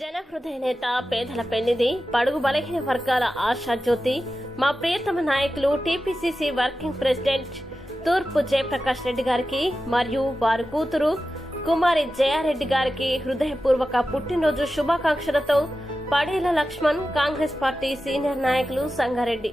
జనహృదయ నేత పేదల పెన్నిది పడుగు బలహీన వర్గాల ఆశా జ్యోతి మా ప్రియతమ నాయకులు టీపీసీసీ వర్కింగ్ ప్రెసిడెంట్ తూర్పు జయప్రకాష్ రెడ్డి గారికి మరియు వారి కూతురు కుమారి జయారెడ్డి గారికి హృదయపూర్వక పుట్టినరోజు శుభాకాంక్షలతో Padela Laxman Congress party senior నాయకులు సంగారెడ్డి.